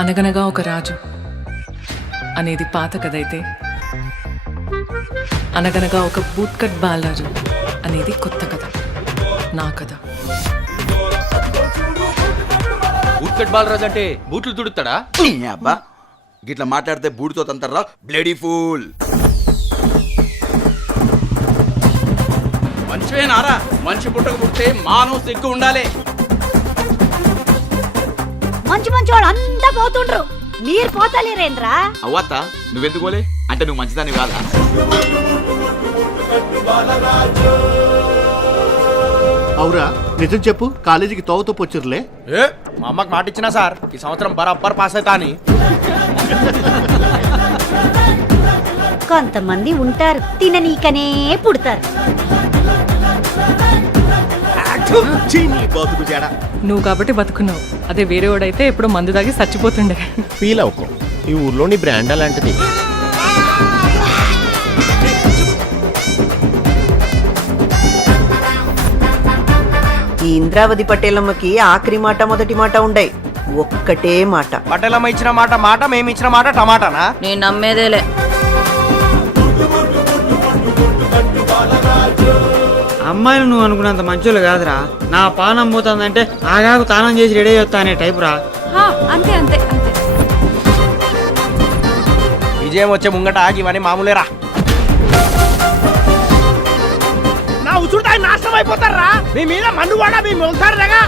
అనగనగా ఒక రాజు అనేది పాత కథ అయితే అనగనగా ఒక బూట్కట్ బాలరాజు అనేది కొత్త కథ, నా కథ. బూట్కట్ బాలరాజు అంటే బూట్లు తుడుతాడా? అబ్బా గిట్లా మాట్లాడితే బూడితో తంతర్రా బ్లడీ ఫూల్. మంచివేనారా? మనిషి పుట్టక పుట్టే మానవ సిగ్గు ఉండాలి. మంచి మంచి వాళ్ళు అంతా పోతుండ్రు, మీరు పోతలేరేంద్రా? అవ్వత్త నువ్వెందుకు పోలే? అంటే నువ్వు మంచిదాన్ని కాదా? అవురా నిజం చెప్పు, కాలేజీకి తోవతో పొచ్చురులే. మా అమ్మకి మాట ఇచ్చినా సార్ ఈ సంవత్సరం బరాబర్ పాస్ అవుతా అని. కొంతమంది ఉంటారు తిననీకనే పుడతారు. నువ్వు కాబట్టి బతుకున్నావు, అదే వేరేవాడైతే ఎప్పుడో మందు దాగి చచ్చిపోతుండే. ఫీల్ అవుకో, ఈ ఊర్లోని బ్రాండ్ అలాంటిది. ఈ ఇంద్రావతి పటేలమ్మకి ఆఖరి మాట మొదటి మాట ఉండయి, ఒక్కటే మాట. పటేలమ్మ ఇచ్చిన మాట మాట, మేము ఇచ్చిన మాట టమాటానా? నేను నమ్మేదేలే. అమ్మాయిలు నువ్వు అనుకున్నంత మంచోళ్ళు కాదురా. నా పానం పోతుందంటే ఆగాకు తానం చేసి రెడీ అవుతా అనే టైపు రా. అంతే అంతే అంతే. విజయం వచ్చే ముంగట ఆగి ఇవన్నీ మామూలేరా. నా ఉసురుతాయి నాశనం అయిపోతారా. మీ మీద మన్ను వాడా మీ మొలతారుగా.